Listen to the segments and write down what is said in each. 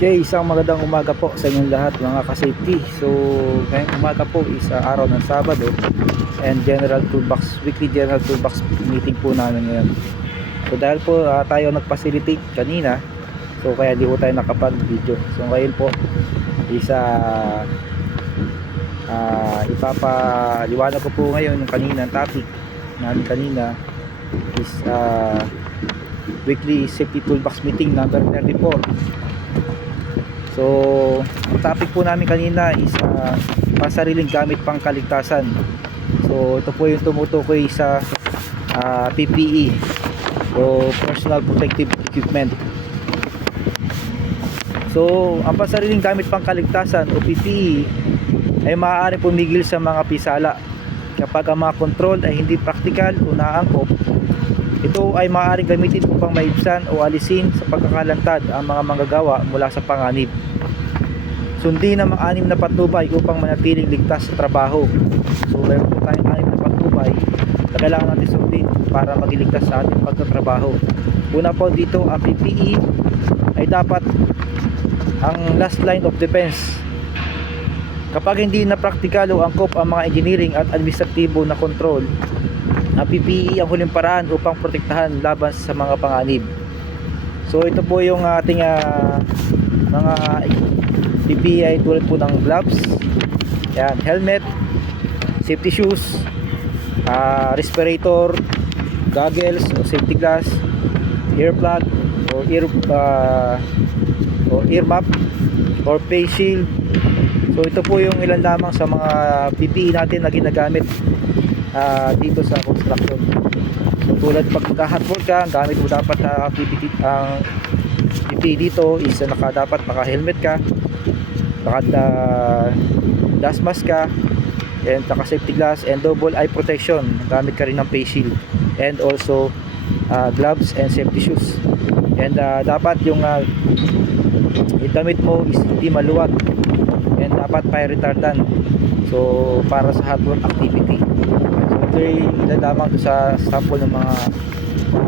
Okay, isang magandang umaga po sa inyong lahat mga ka-safety. So, ngayong umaga po is araw ng Sabado and weekly General Toolbox meeting po namin ngayon. So, dahil po tayo nag-facilitate kanina, so kaya di po tayo nakapag-video. So, ngayon po is ipapaliwanag ko po ngayon yung kanina topic namin kanina is weekly safety toolbox meeting number 34. So, ang topic po namin kanina is pasariling gamit pang kaligtasan. So, ito po yung tumutukoy sa PPE o Personal Protective Equipment. So, ang pasariling gamit pang kaligtasan o PPE ay maaari pumigil sa mga pisala kapag ang mga kontrol ay hindi praktikal o naangkop. Ito ay maaaring gamitin upang maibsan o alisin sa pagkakalantad ang mga manggagawa mula sa panganib. Sundin ang mga 6 na patnubay upang manatiling ligtas sa trabaho. So mayroon po tayong 6 na patnubay na kailangan natin sundin para maging ligtas sa ating pagtatrabaho. Una po dito, ang PPE ay dapat ang last line of defense. Kapag hindi na praktikal o angkop ang mga engineering at administratibo na kontrol, ang PPE ang huling paraan upang protektahan laban sa mga panganib. So ito po yung ating mga PPE ay tulad po ng gloves, yan, helmet, safety shoes, respirator, goggles o safety glass, earplug or ear map or face shield. So ito po yung ilan lamang sa mga PPE natin na ginagamit dito sa construction. So tulad pag magka-hot work ka, ang gamit mo dapat ang PPE dito is dapat naka-helmet ka, dust mask ka, and naka-safety glass and double eye protection. Gamit ka rin ng face shield and also gloves and safety shoes. And dapat yung damit mo is hindi maluwag and dapat fire retardant. So para sa hot work activity. So ito yung ilan lamang sa sample ng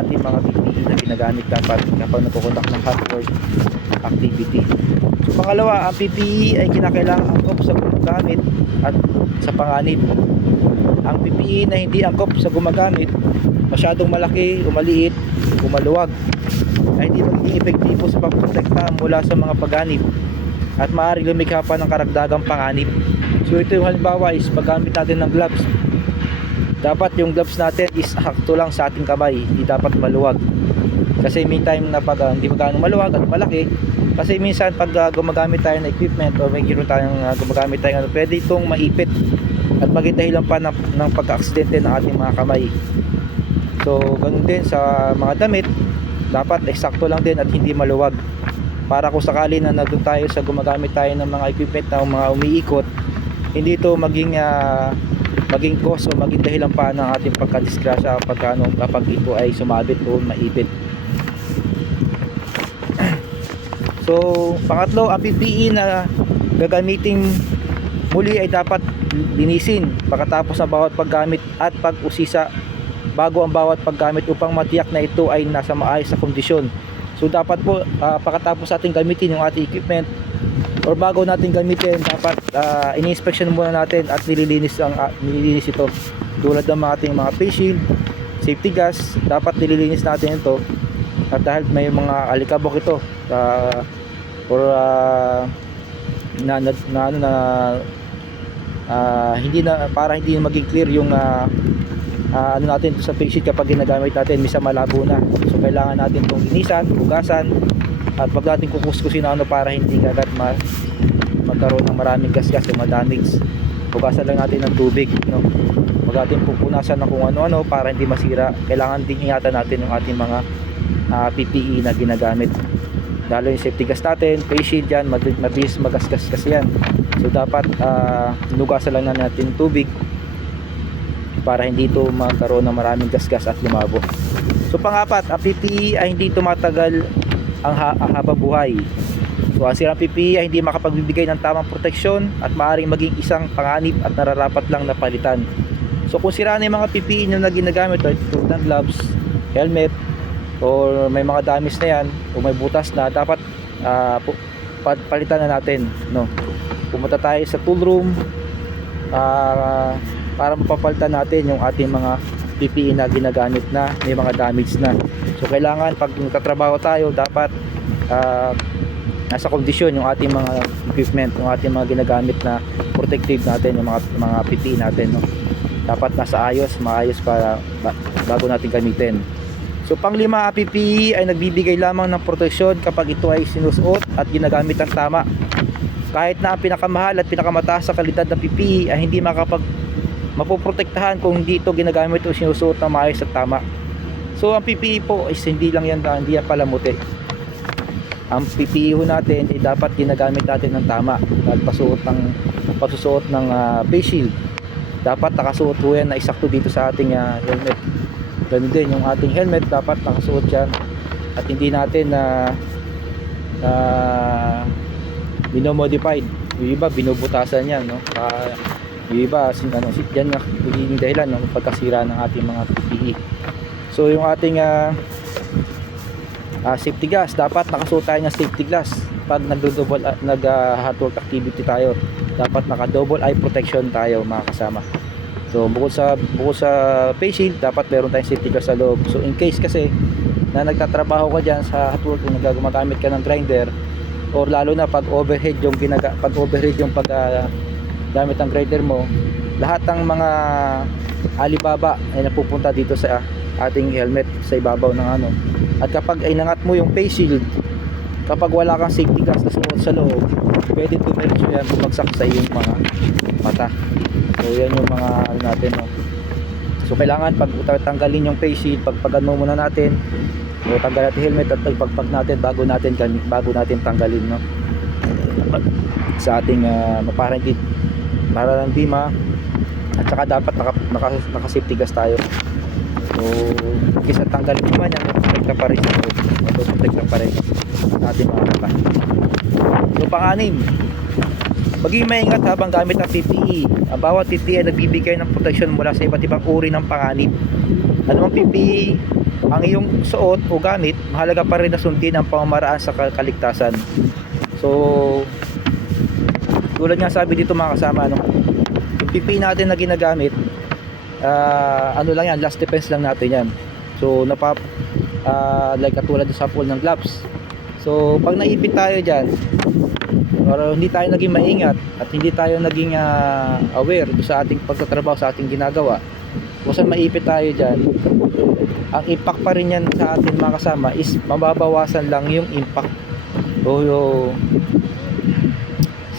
ating mga PPE na ginagamit dapat kapag nagkukondak ng hot work activity. So pangalawa, ang PPE ay kinakailangan angkop sa gumagamit at sa panganib. Ang PPE na hindi angkop sa gumagamit, masyadong malaki o maliit o maluwag, ay hindi magiging epektibo sa pagprotekta mula sa mga pagganib at maaaring lumikha pa ng karagdagang panganib. So ito yung halimbawa is paggamit natin ng gloves. Dapat yung gloves natin is hakto lang sa ating kamay, hindi dapat maluwag. Kasi may time na pag hindi magano maluwag at malaki, kasi minsan pag gumagamit tayo ng equipment o may giro tayong gumagamit tayo pwede itong maipit at maging dahilan pa ng pagka-aksidente ng ating mga kamay. So ganun din sa mga damit, dapat eksakto lang din at hindi maluwag, para kung sakali na nandun tayo sa gumagamit tayo ng mga equipment na mga umiikot, hindi ito maging cause o maging dahilan pa ng ating pagkadisgrasya kapag ito ay sumabit o maipit. So pangatlo, ang PPE na gagamitin muli ay dapat linisin pagkatapos ng bawat paggamit at pag-usisa bago ang bawat paggamit upang matiyak na ito ay nasa maayos na kondisyon. So dapat po pagkatapos natin gamitin yung ating equipment or bago natin gamitin, dapat ini-inspection muna natin at nililinis ito. Tulad ng ating mga face shield, safety gas, dapat nililinis natin ito. At dahil may mga alikabok ito hindi na para hindi maging clear yung natin sa face shield kapag ginagamit natin, misa malabo na. So kailangan natin itong linisan, hugasan, at pag natin kukuskusin para hindi agad magkaroon ng maraming gas-gas o madamage, hugasan lang natin ng tubig, no? Huwag natin pupunasan ng kung ano-ano para hindi masira. Kailangan din ingatan natin yung ating mga PPE na ginagamit, lalo yung safety gas natin, face shield yan, mabilis magasgas kasi yan. So dapat hinugasan lang natin tubig para hindi ito magkaroon ng maraming gasgas at lumabo. So pangapat, ang PPE ay hindi tumatagal ang habang buhay. So ang sirang PPE ay hindi makapagbibigay ng tamang proteksyon at maaaring maging isang panganib at nararapat lang na palitan. So kung sira na yung mga PPE na ginagamit, tulad ng gloves, helmet, or may mga damage na yan o may butas na, dapat palitan na natin, no. Pumunta tayo sa tool room para mapapalitan natin yung ating mga PPE na ginagamit na may mga damage na. So kailangan pag nagtatrabaho tayo, dapat nasa kondisyon yung ating mga equipment, yung ating mga ginagamit na protective natin, yung mga PPE natin, no. Dapat nasa maayos para bago natin gamitin. So panglima, PPE ay nagbibigay lamang ng proteksyon kapag ito ay sinusuot at ginagamit ng tama. Kahit na ang pinakamahal at pinakamataas sa kalidad ng PPE ay hindi mapoprotektahan kung hindi ito ginagamit o sinusuot na maayos at tama. So ang PPE po is hindi yan palamuti. Ang PPE ho natin ay dapat ginagamit natin ng tama. At pagsusuot ng face shield, dapat nakasuot ho yan na isakto dito sa ating helmet. Ganun din yung ating helmet, dapat nakasuot yan at hindi natin binomodified. Yung iba binubutasan yan, no. Yung iba yan nga yung dahilan ng pagkasira ng ating mga PPE. So yung ating safety glass, dapat nakasuot tayo ng safety glass pag hot work activity tayo. Dapat naka double eye protection tayo, mga kasama. So bukod sa face shield, dapat meron tayong safety glass sa loob. So in case kasi na nagtatrabaho ka diyan sa hot work, kung gumagamit ka ng grinder, or lalo na pag overhead yung gamit ng grinder mo, lahat ng mga alibaba ay napupunta dito sa ating helmet, sa ibabaw ng At kapag ay nangat mo yung face shield, kapag wala kang safety glass na suot sa loob, pwede dumiretso yan, bumagsak sa iyong mga mata. So yan yung mga natin, no. So kailangan pag tanggalin yung face shield, pagpagan mo muna natin, o tanggal natin helmet at pagpag natin bago natin tanggalin, no, sa ating para hindi at saka dapat naka safety glass tayo. So kaysa tanggalin naman yan, protect pa rin natin mga mata. So pang-anim, maging maingat habang gamit ang PPE. Ang bawat PPE ay nagbibigay ng protection mula sa iba't ibang uri ng panganib. Anumang PPE ang iyong suot o gamit, mahalaga pa rin na sundin ang pamamaraan sa kaligtasan. So tulad nga sabi dito, mga kasama, yung PPE natin na ginagamit, lang yan, last defense lang natin yan. So like katulad sa pool ng gloves. So pag naipit tayo dyan, or hindi tayo naging maingat at hindi tayo naging aware sa ating pagtatrabaho, sa ating ginagawa, kung saan maipit tayo dyan, ang impact pa rin yan sa atin, mga kasama, is mababawasan lang yung impact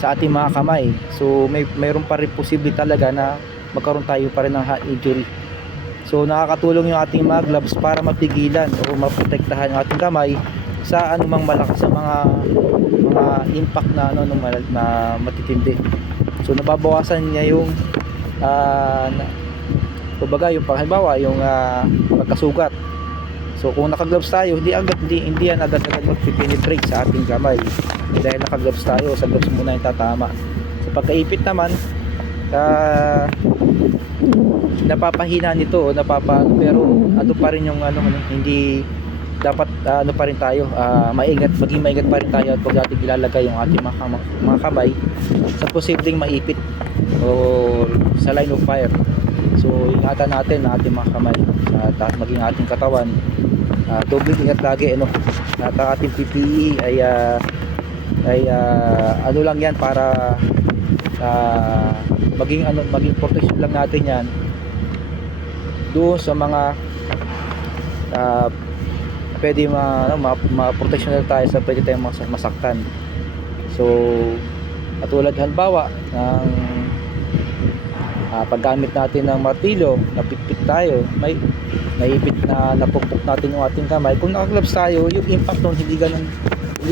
sa ating mga kamay. So mayroon pa rin posible talaga na magkaroon tayo pa rin ng injury. So nakakatulong yung ating mga gloves para mapigilan o maprotektahan yung ating kamay sa anumang malakas sa mga impact na matitindi. So nababawasan niya yung kumbaga yung halimbawa yung pagkasugat. So kung naka-gloves tayo, hindi yan agad mag-penetrate sa ating kamay. Dahil naka-gloves tayo, sa gloves muna yung tatama. Sa pagkaipit naman, napapahina nito, pero pa rin yung hindi dapat pa rin tayo, maging maingat pa rin tayo at pag natin ilalagay yung ating mga kamay sa posibleng maipit o sa line of fire. So ingatan natin ang ating mga kamay at maging ating katawan, doble ingat lagi, at ang ating PPE ay lang yan para maging protection lang natin yan doon sa mga pwede ma-protection na tayo sa pwede tayong masaktan. So katulad halimbawa ng paggamit natin ng martilyo, napitpit tayo, may naipit na napukpok natin yung ating kamay. Kung naka-gloves tayo, yung impact nun hindi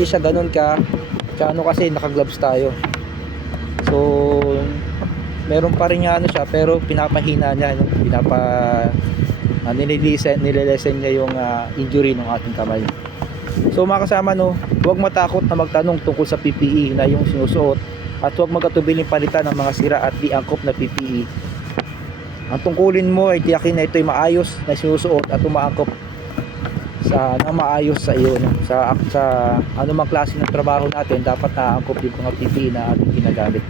siya ganun kasi naka-gloves tayo. So meron pa rin siya, pero pinapahina niya, nililesen niya yung injury ng ating kamay. So mga kasama, huwag matakot na magtanong tungkol sa PPE na yung sinusuot, at huwag magkatubiling palitan ng mga sira at di angkop na PPE. Ang tungkulin mo ay tiyakin na ito'y maayos na sinusuot at umaangkop na maayos sa iyo, no? Sa anumang klase ng trabaho natin, dapat naangkop yung mga PPE na ating ginagamit.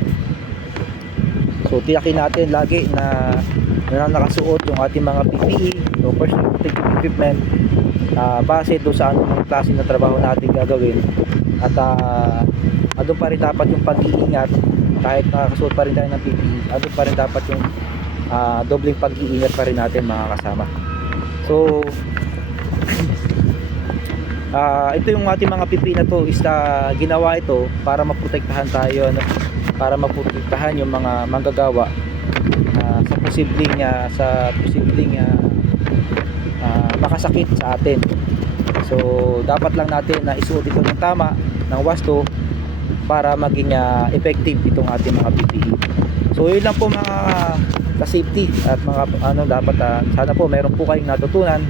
So tiyakin natin lagi na nakasuot yung ating mga PPE o personal protective equipment base do sa anumang klase ng trabaho natin gagawin. At andun pa rin dapat yung pag-iingat, kahit nakasuot pa rin tayo ng PPE, andun pa rin dapat yung dobleng pag-iingat pa rin natin, mga kasama. So ito yung ating mga PPE na to is ginawa ito para maprotektahan tayo, no? Para maprotektahan yung mga manggagawa sa posibleng makasakit sa atin. So dapat lang natin na isuot ito ng tama, ng wasto, para maging effective itong ating mga PPE. So yun lang po mga ka-safety at mga dapat sana po meron po kayong natutunan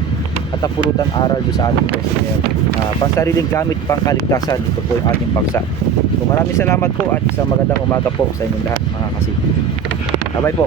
at napulutan aral doon sa ating questionnaire. Pansariling gamit, pangkaligtasan, ito po yung ating paksa. So maraming salamat po at isang magandang umaga po sa inyong lahat, mga ka-safety. Bye-bye po.